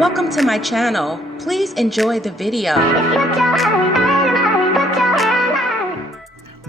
Welcome to my channel. Please enjoy the video.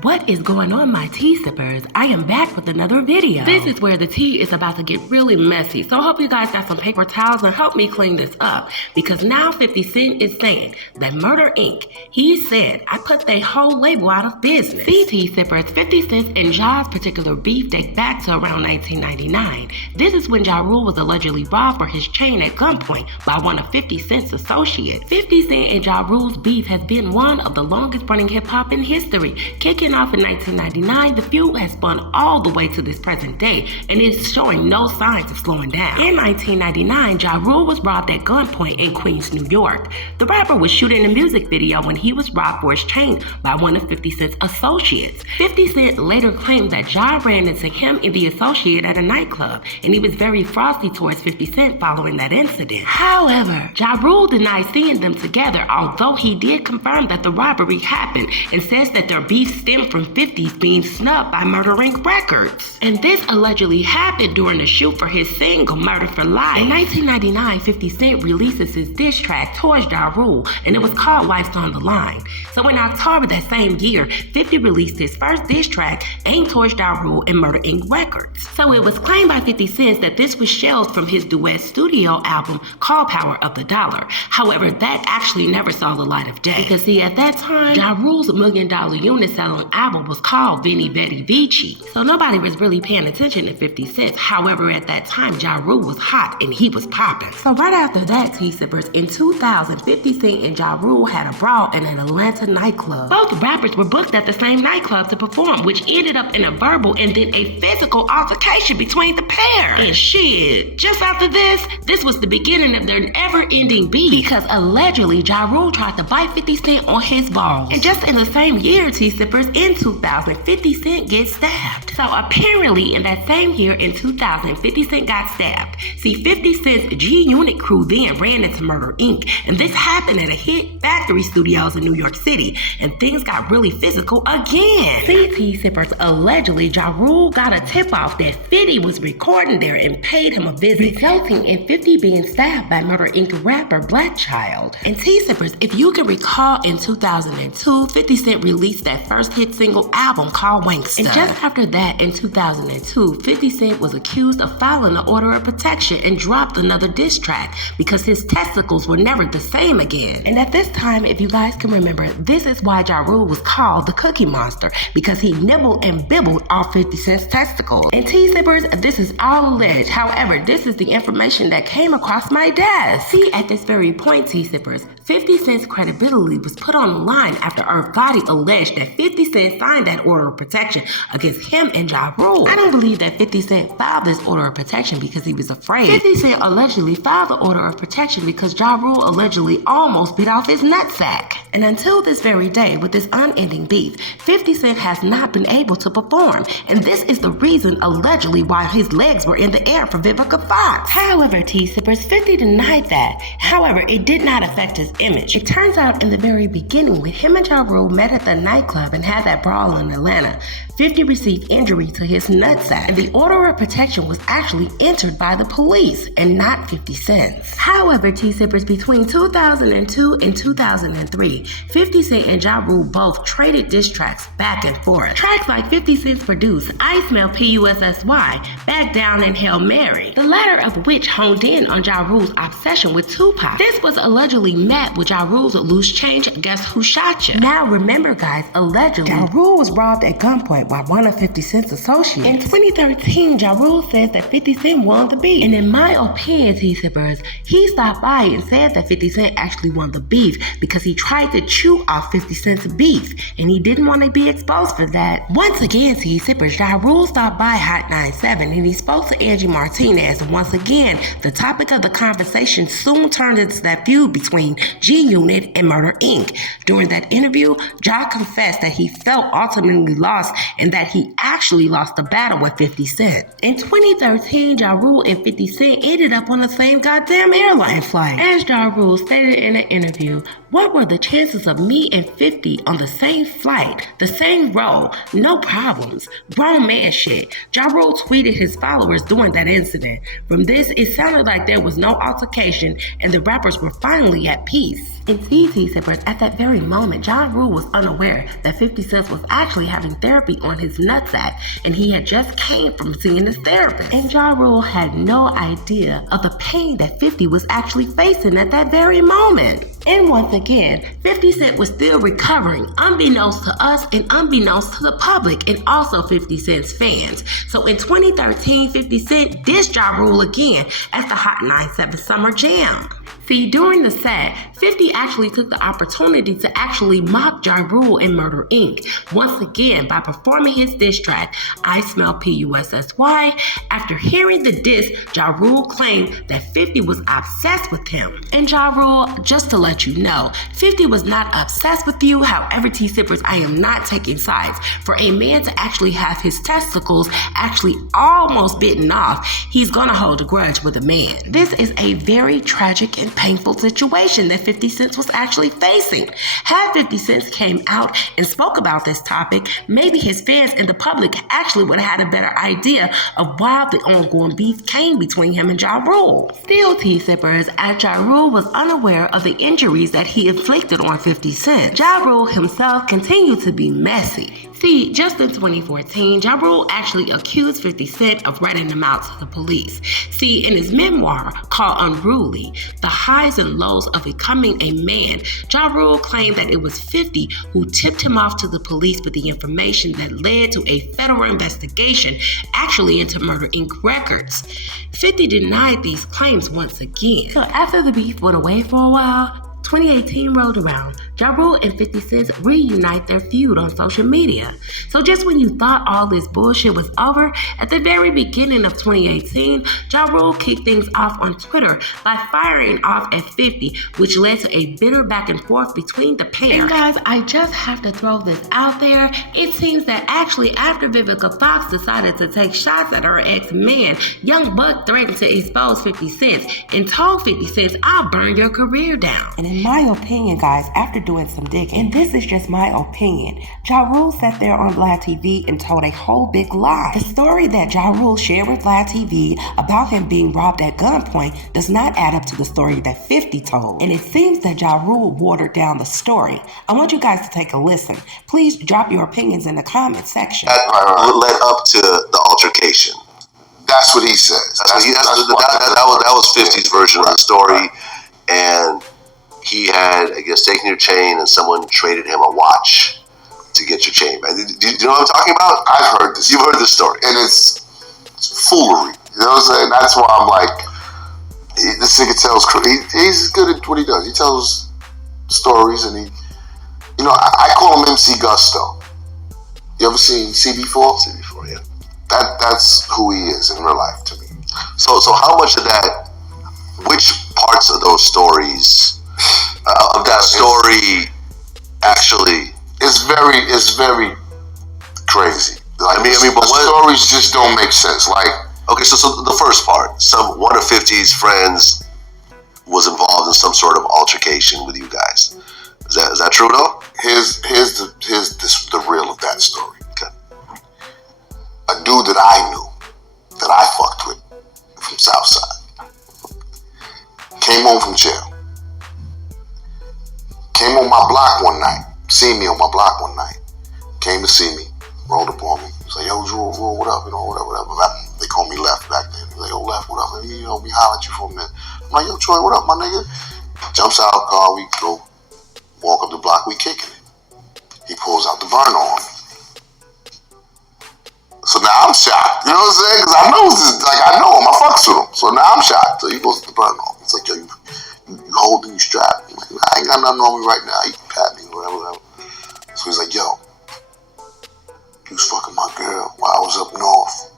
What is going on, my tea sippers? I am back with another video. This is where the tea is about to get really messy, so I hope you guys got some paper towels and help me clean this up, because now 50 Cent is saying that Murder Inc., he said, I put their whole label out of business. See, tea sippers, 50 Cent and Ja's particular beef date back to around 1999. This is when Ja Rule was allegedly robbed for his chain at gunpoint by one of 50 Cent's associates. 50 Cent and Ja Rule's beef has been one of the longest running hip-hop in history. Kicking off in 1999, the feud has spun all the way to this present day and is showing no signs of slowing down. In 1999, Ja Rule was robbed at gunpoint in Queens, New York. The rapper was shooting a music video when he was robbed for his chain by one of 50 Cent's associates. 50 Cent later claimed that Ja ran into him and the associate at a nightclub, and he was very frosty towards 50 Cent following that incident. However, Ja Rule denied seeing them together, although he did confirm that the robbery happened and says that their beef stemmed from 50's being snubbed by Murder Inc. Records. And this allegedly happened during the shoot for his single Murder for Life. In 1999, 50 Cent releases his diss track towards Ja Rule, and it was called Life's on the Line. So in October that same year, 50 released his first diss track aimed towards Ja Rule and Murder Inc. Records. So it was claimed by 50 Cent that this was shelved from his duet studio album called Power of the Dollar. However, that actually never saw the light of day, because see, at that time, Ja Rule's $1 million unit selling album was called Veni Vidi Vici, so nobody was really paying attention to 50 Cent. However, at that time, Ja Rule was hot and he was popping. So right after that, tea sippers, in 2000, 50 Cent and Ja Rule had a brawl in an Atlanta nightclub. Both rappers were booked at the same nightclub to perform, which ended up in a verbal and then a physical altercation between the pair. And shit, just after this was the beginning of their never-ending beef, because allegedly Ja Rule tried to bite 50 Cent on his balls. And just in the same year, tea sippers, in 2000, 50 Cent gets stabbed. So apparently in that same year, in 2000, 50 Cent got stabbed. See, 50 Cent's G-Unit crew then ran into Murder Inc., and this happened at a hit factory studios in New York City, and things got really physical again. CT Sippers, allegedly Ja Rule got a tip-off that 50 was recording there and paid him a visit, resulting in 50 being stabbed by Murder Inc. rapper Black Child. And T-Sippers, if you can recall, in 2002, 50 Cent released that first hit single album called Wanksta. And just after that, in 2002, 50 Cent was accused of filing an order of protection and dropped another diss track because his testicles were never the same again. And at this time, if you guys can remember, this is why Ja Rule was called the Cookie Monster, because he nibbled and bibbled off 50 Cent's testicles. And T-Sippers, this is all alleged. However, this is the information that came across my desk. See, at this very point, T-Sippers, 50 Cent's credibility was put on the line after Irv Gotti alleged that 50 Cent signed that order of protection against him and Ja Rule. I don't believe that 50 Cent filed this order of protection because he was afraid. 50 Cent allegedly filed the order of protection because Ja Rule allegedly almost bit off his nutsack. And until this very day, with this unending beef, 50 Cent has not been able to perform, and this is the reason allegedly why his legs were in the air for Vivica Fox. However, T-Sippers, 50 denied that. However, it did not affect his image. It turns out in the very beginning, when him and Ja Rule met at the nightclub and had that brawl in Atlanta, 50 received injury to his nutsack, and the order of protection was actually entered by the police and not 50 Cent's. However, T-Sippers, between 2002 and 2003, 50 Cent and Ja Rule both traded diss tracks back and forth. Tracks like 50 Cent's produced I Smell P-U-S-S-Y, Back Down, and Hail Mary, the latter of which honed in on Ja Rule's obsession with Tupac. This was allegedly met with Ja Rule's loose change, Guess Who Shot Ya. Now remember guys, allegedly, Ja Rule was robbed at gunpoint by one of 50 Cent's associates. In 2013, Ja Rule says that 50 Cent won the beef. And in my opinion, T-Sippers, he stopped by and said that 50 Cent actually won the beef because he tried to chew off 50 Cent's beef, and he didn't want to be exposed for that. Once again, T-Sippers, Ja Rule stopped by Hot 97 and he spoke to Angie Martinez, and once again, the topic of the conversation soon turned into that feud between G-Unit and Murder Inc. During that interview, Ja confessed that he felt ultimately lost and that he actually lost the battle with 50 Cent. In 2013, Ja Rule and 50 Cent ended up on the same goddamn airline flight. As Ja Rule stated in an interview, what were the chances of me and 50 on the same flight, the same row, no problems, grown man shit. Ja Rule tweeted his followers during that incident. From this, it sounded like there was no altercation and the rappers were finally at peace. In TT Zippers, at that very moment, Ja Rule was unaware that 50 Cent was actually having therapy on his nutsack, and he had just came from seeing his therapist. And Ja Rule had no idea of the pain that 50 was actually facing at that very moment. And once again, 50 Cent was still recovering, unbeknownst to us and unbeknownst to the public and also 50 Cent's fans. So in 2013, 50 Cent dissed Ja Rule again at the Hot 97 Summer Jam. See, during the set, 50 actually took the opportunity to actually mock Ja Rule in Murder Inc. once again by performing his diss track, I Smell P-U-S-S-Y. After hearing the diss, Ja Rule claimed that 50 was obsessed with him. And Ja Rule, just to let you know, 50 was not obsessed with you. However, T-Sippers, I am not taking sides. For a man to actually have his testicles actually almost bitten off, he's gonna hold a grudge with a man. This is a very tragic and painful situation that 50 Cent was actually facing. Had 50 Cent came out and spoke about this topic, maybe his fans and the public actually would have had a better idea of why the ongoing beef came between him and Ja Rule. Still, T-Sippers, as Ja Rule was unaware of the injuries that he inflicted on 50 Cent, Ja Rule himself continued to be messy. See, just in 2014, Ja Rule actually accused 50 Cent of ratting him out to the police. See, in his memoir called Unruly, The Highs and Lows of Becoming a Man, Ja Rule claimed that it was 50 who tipped him off to the police with the information that led to a federal investigation actually into Murder Inc. records. 50 denied these claims once again. So after the beef went away for a while, 2018 rolled around. Ja Rule and 50 Cent reunite their feud on social media. So just when you thought all this bullshit was over, at the very beginning of 2018, Ja Rule kicked things off on Twitter by firing off at 50, which led to a bitter back and forth between the pair. And guys, I just have to throw this out there. It seems that actually after Vivica Fox decided to take shots at her ex-man, Young Buck threatened to expose 50 Cent and told 50 Cent, I'll burn your career down. And in my opinion, guys, after doing some digging, and this is just my opinion, Ja Rule sat there on Vlad TV and told a whole big lie. The story that Ja Rule shared with Vlad TV about him being robbed at gunpoint does not add up to the story that 50 told. And it seems that Ja Rule watered down the story. I want you guys to take a listen. Please drop your opinions in the comment section. That led up to the altercation. That's what he says. That was 50's version of the story. And he had, I guess, taken your chain and someone traded him a watch to get your chain back. Do you know what I'm talking about? I've heard this. You've heard this story. And it's foolery. You know what I'm saying? That's why I'm like, this nigga tells, he's good at what he does. He tells stories and he, you know, I call him MC Gusto. You ever seen CB4? CB4, yeah. That's who he is in real life to me. So how much of that, which parts of those stories, of that story actually it's very crazy. Like, I mean, but the stories just don't make sense. Like, okay, so the first part, one of 50's friends was involved in some sort of altercation with you guys. Is that true though? Here's the real of that story. Okay. A dude that I knew, that I fucked with from Southside, came home from jail. Came on my block one night, seen me on my block one night. Came to see me, rolled up on me. He's like, yo, Drew, what up? You know, whatever. They called me Left back then. He's like, yo, Left, what up? And, you know, we holler at you for a minute. I'm like, yo, Troy, what up, my nigga? Jumps out of the car, we go, walk up the block, we kicking it. He pulls out the burner on me. So now I'm shocked, you know what I'm saying? Because I know this, like, I know him, I fucks with him. So now I'm shocked. So he goes to the burner on me. It's like, yo, you holding, you strapped. I'm like, nah, I ain't got nothing on me right now. You can pat me, whatever. So he's like, yo, you was fucking my girl while I was up north.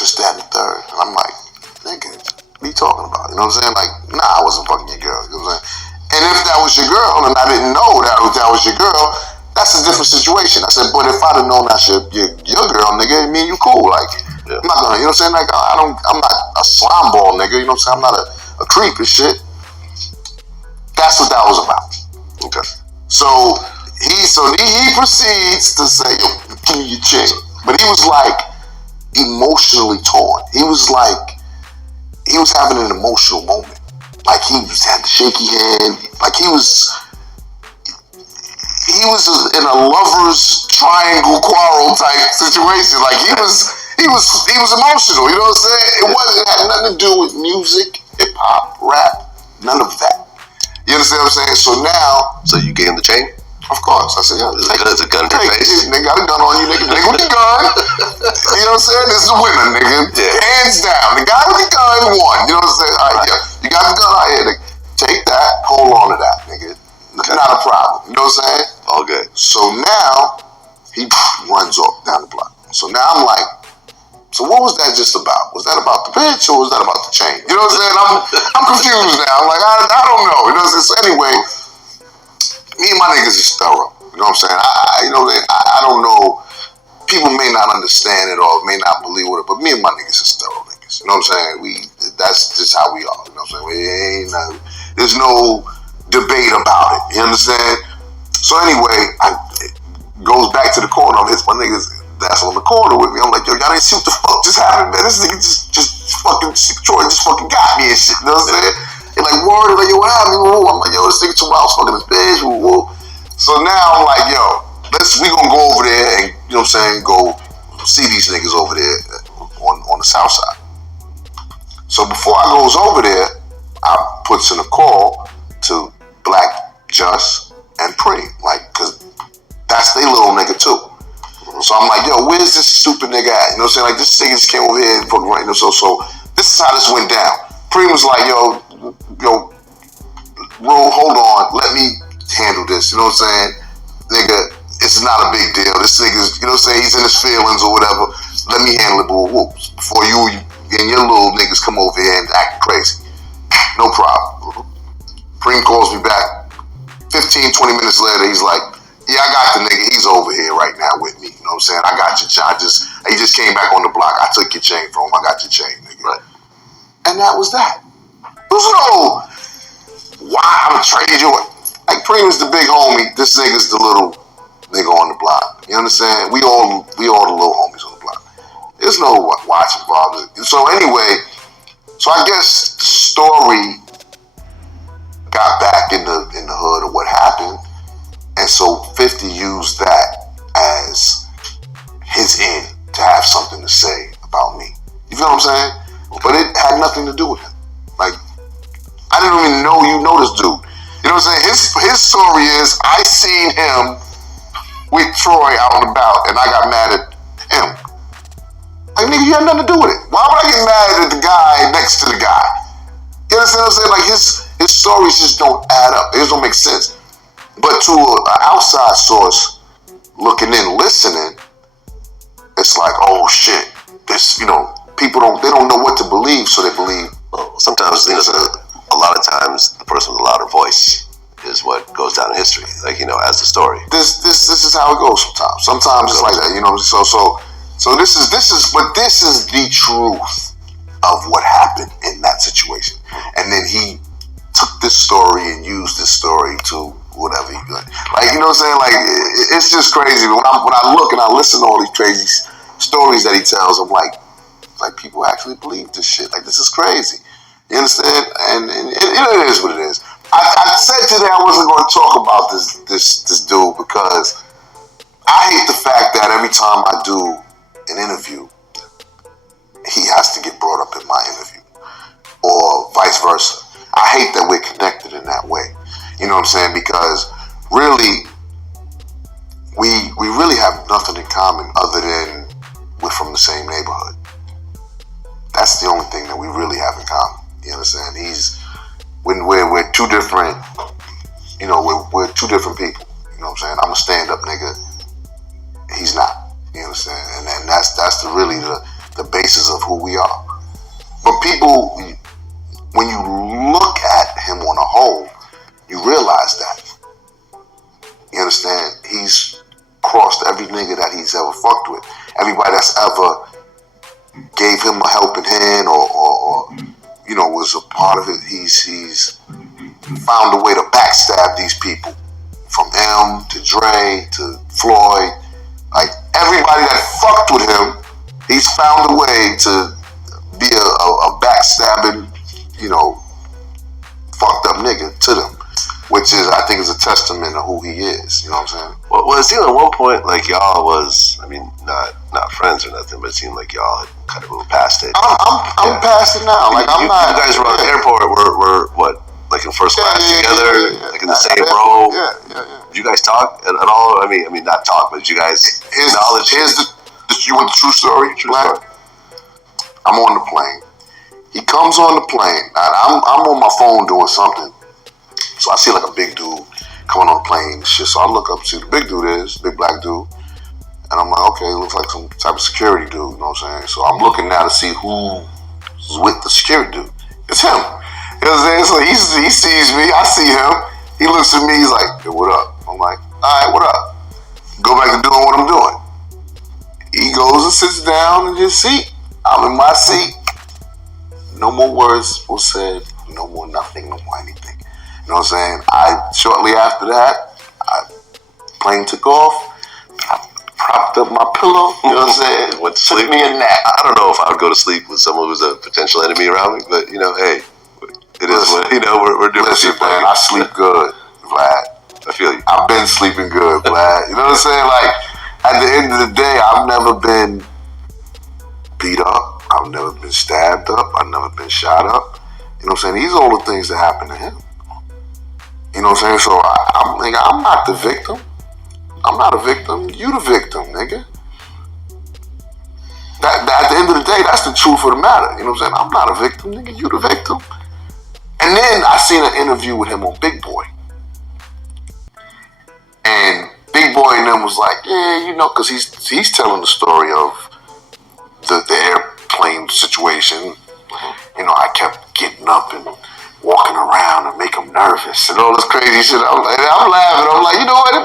This, that, and the third. And I'm like, nigga, what are you talking about? You know what I'm saying? Like, nah, I wasn't fucking your girl. You know what I'm saying? And if that was your girl, and I didn't know that was your girl, that's a different situation. I said, but if I'd have known that's your girl, nigga, me and you cool. Like, I'm not gonna, you know what I'm saying? Like, I'm not a slime ball, nigga. You know what I'm saying? I'm not a creep and shit. That's what that was about. Okay. So he proceeds to say, yo, give me your chain. But he was like emotionally torn. He was having an emotional moment. Like he had the shaky hand. Like he was in a lover's triangle quarrel type situation. Like he was emotional. You know what I'm saying? It had nothing to do with music, hip hop, rap, none of that. You understand what I'm saying? So now, so you gave him the chain? Of course. I said, yo, it's a gun to your face. Nigga, got a gun on you, nigga. Nigga with the gun. You know what I'm saying? This is a winner, nigga. Yeah. Hands down. The guy with the gun won. You know what I'm saying? All right, yeah. You got the gun out here, nigga. Take that. Hold on to that, nigga. Okay. Not a problem. You know what I'm saying? Okay. So now, he runs off down the block. So now I'm like, so what was that just about? Was that about the bitch or was that about the chain? You know what I'm saying? I'm confused now. I'm like, I don't know. You know what I'm saying? So anyway, me and my niggas is thorough. You know what I'm saying? I don't know. People may not understand it or may not believe with it, but me and my niggas is thorough niggas. You know what I'm saying? That's just how we are. You know what I'm saying? There's no debate about it. You understand? So anyway, it goes back to the corner. I'm hits my niggas that's on the corner with me. I'm like, yo, y'all didn't see what the fuck just happened, man. This nigga just fucking Troy just fucking got me and shit. You know what I'm saying? They're like, word, like, yo, what happened? I'm like, yo, this nigga too wild, fucking this bitch. So now I'm like, yo, we gonna go over there and, you know what I'm saying, go see these niggas over there on the south side. So before I goes over there, I puts in a call to Black, Just, and Preem, like, cause that's they little nigga too. So I'm like, yo, where's this stupid nigga at? You know what I'm saying? Like, this nigga just came over here and fucking right. You know, so this is how this went down. Preem was like, yo, Ro, hold on, let me handle this. You know what I'm saying? Nigga, it's not a big deal. This nigga's, you know what I'm saying? He's in his feelings or whatever. Let me handle it, boo. Whoops. Before you and your little niggas come over here and act crazy. No problem. Preem calls me back. 15, 20 minutes later, he's like, yeah, I got the nigga. He's over here right now with me. You know what I'm saying? I got your chain. He just came back on the block. I took your chain from him. I got your chain, nigga. Right. And that was that. There's no, why I'm trading you. Like, Preem is the big homie. This nigga's the little nigga on the block. You understand? We all the little homies on the block. There's no watch involved. So anyway, I guess the story got back in the hood of what happened. And so 50 used that as his end to have something to say about me. You feel what I'm saying? But it had nothing to do with him. Like, I didn't even know you know this dude. You know what I'm saying? His story is, I seen him with Troy out and about, and I got mad at him. Like, nigga, you had nothing to do with it. Why would I get mad at the guy next to the guy? You understand what I'm saying? Like, his stories just don't add up. They just don't make sense. But to an outside source looking in, listening, it's like, oh shit, this, people don't know what to believe, so they believe. Well, sometimes, a lot of times, the person with a louder voice is what goes down in history, like, as the story. This is how it goes sometimes. Sometimes it's like that, so this is the truth of what happened in that situation. And then he took this story and used this story to whatever he could. Like, you know what I'm saying? Like, it's just crazy. But when I look and I listen to all these crazy stories that he tells, I'm like people actually believe this shit. Like, this is crazy. You understand? And it is what it is. I said today I wasn't going to talk about this dude because I hate the fact that every time I do an interview, he has to get brought up in my interview, or vice versa. I hate that we're connected in that way. You know what I'm saying? Because really, we really have nothing in common other than we're from the same neighborhood. That's the only thing that we really have in common. You understand? We're two different, we're two different people. You know what I'm saying? I'm a stand-up nigga. He's not. You understand? And that's really the basis of who we are. But people, when you look at him on a whole, you realize that. You understand? He's crossed every nigga that he's ever fucked with. Everybody that's ever gave him a helping hand or you know, was a part of it. He's found a way to backstab these people. From M to Dre to Floyd. Like, everybody that fucked with him, he's found a way to be a backstabbing, you know, fucked up nigga to them. Which is, I think, is a testament to who he is. You know what I'm saying? Well, it seemed at one point like y'all was, I mean, not friends or nothing, but it seemed like y'all had kind of moved past it. I'm past it now. Like, you guys were on the airport. Were what? Like in first class together, like in the same row. Yeah. Did you guys talk at all? I mean, not talk, but did you guys acknowledge? You want the true story? True story. I'm on the plane. He comes on the plane. I'm on my phone doing something. So I see like a big dude coming on the plane. Shit. So I look up to see who the big dude is, big black dude, and I'm like, okay, looks like some type of security dude. You know what I'm saying? So I'm looking now to see who's with the security dude. It's him. You know what I'm saying? So he sees me, I see him. He looks at me, he's like, hey, what up? I'm like, all right, what up? Go back to doing what I'm doing. He goes and sits down in his seat. I'm in my seat. No more words were said. No more nothing, no more anything. You know what I'm saying? Shortly after that, plane took off. I propped up my pillow. You know what I'm saying? Went to sleep. Took me a nap. I don't know if I would go to sleep with someone who's a potential enemy around me, but you know, hey. It is what, you know, we're doing. Listen, man, I sleep good, Vlad. I feel you. I've been sleeping good, Vlad. You know what I'm saying? Like, at the end of the day, I've never been beat up. I've never been stabbed up. I've never been shot up. You know what I'm saying? These are all the things that happen to him. You know what I'm saying? So I'm not the victim. I'm not a victim. You the victim, nigga. At the end of the day, that's the truth of the matter. You know what I'm saying? I'm not a victim, nigga. You the victim. And then I seen an interview with him on Big Boy. And Big Boy and them was like, yeah, you know, because he's telling the story of the airplane situation. You know, I kept getting up and walking around and make him nervous and all this crazy shit. I'm laughing. I'm like, you know what?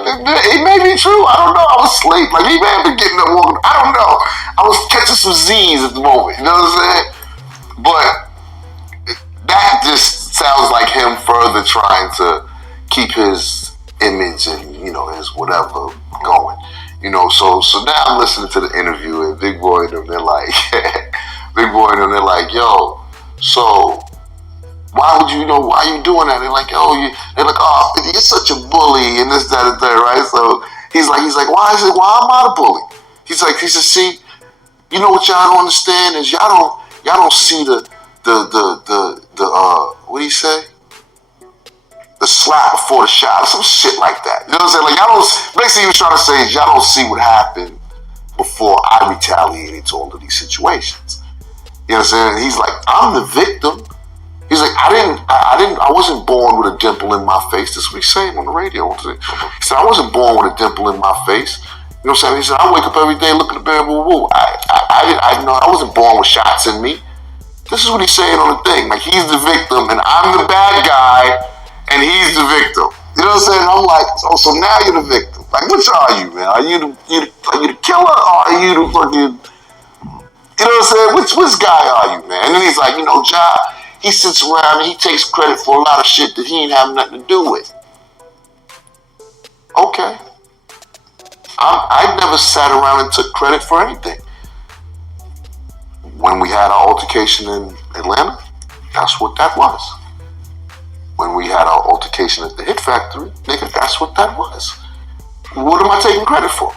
It may be true. I don't know. I was asleep. Like, he may have been getting up walking. I don't know. I was catching some Z's at the moment. You know what I'm saying? But that just sounds like him further trying to keep his image and, you know, his whatever going. You know, so now I'm listening to the interview and Big Boy and them, they're like, they're like, yo, so why would you know, why you doing that? They're like, yo, they're like, oh, you're such a bully and this, that, and that, right? So he's like, why am I the bully? He said, see, you know what y'all don't understand is y'all don't see the what do you say? The slap before the shot, some shit like that. You know what I'm saying? Like, y'all don't, basically he was trying to say is y'all don't see what happened before I retaliated to all of these situations. You know what I'm saying? He's like, I'm the victim. He's like, I wasn't born with a dimple in my face. This is what he's saying on the radio. He said, I wasn't born with a dimple in my face. You know what I'm saying? He said, I wake up every day looking at the bad woo woo. I wasn't born with shots in me. This is what he's saying on the thing. Like, he's the victim and I'm the bad guy and he's the victim. You know what I'm saying? I'm like, so now you're the victim. Like, which are you, man? Are you the killer or are you the fucking, you know what I'm saying? Which guy are you, man? And then he's like, you know, Ja, he sits around and he takes credit for a lot of shit that he ain't have nothing to do with. Okay. I never sat around and took credit for anything. When we had our altercation in Atlanta, that's what that was. When we had our altercation at the Hit Factory, nigga, that's what that was. What am I taking credit for?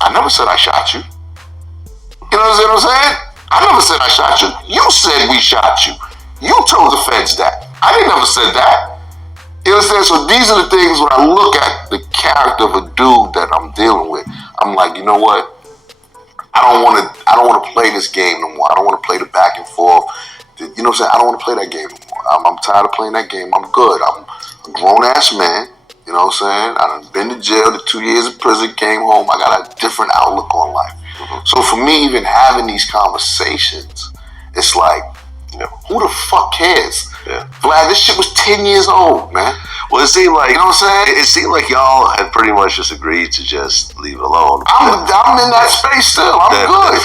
I never said I shot you. You know what I'm saying? I never said I shot you. You said we shot you. You told the feds that. I didn't ever said that. You understand? So these are the things when I look at the character of a dude that I'm dealing with, I'm like, you know what? I don't want to play this game no more. I don't want to play the back and forth. You know what I'm saying? I don't want to play that game no more. I'm tired of playing that game. I'm good. I'm a grown-ass man. You know what I'm saying? I done been to jail, did 2 years in prison, came home. I got a different outlook on life. Mm-hmm. So for me, even having these conversations, it's like, you know, who the fuck cares? Vlad, this shit was 10 years old, man. Well, it seemed like, you know what I'm saying? It seemed like y'all had pretty much just agreed to just leave it alone. I'm in that space still. I'm good.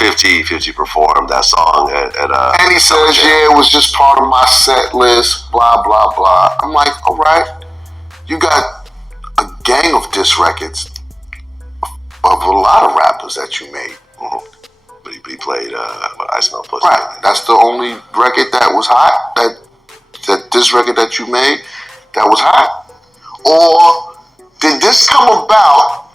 50 performed that song at and he says, yeah, it was just part of my set list, blah, blah, blah. I'm like, all right, you got a gang of diss records of a lot of rappers that you made. Mm-hmm. But he played I Smell Pussy. Right, that's the only record that was hot, that this record that you made, that was hot? Or did this come about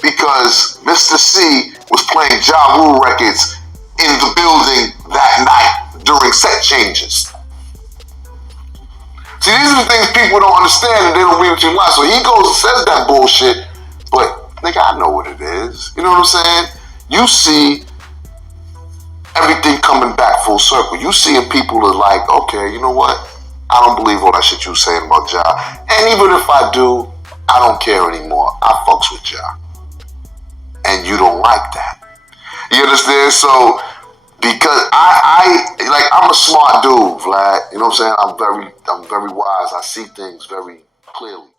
because Mr. C was playing Ja Rule records in the building that night during set changes? See, these are the things people don't understand and they don't read between lines. So he goes and says that bullshit, but nigga, I know what it is. You know what I'm saying? You see everything coming back full circle. You seeing people are like, okay, you know what? I don't believe all that shit you saying about Ja. And even if I do, I don't care anymore. I fucks with Ja. And you don't like that. You understand? So, because I'm a smart dude, Vlad. You know what I'm saying? I'm very wise. I see things very clearly.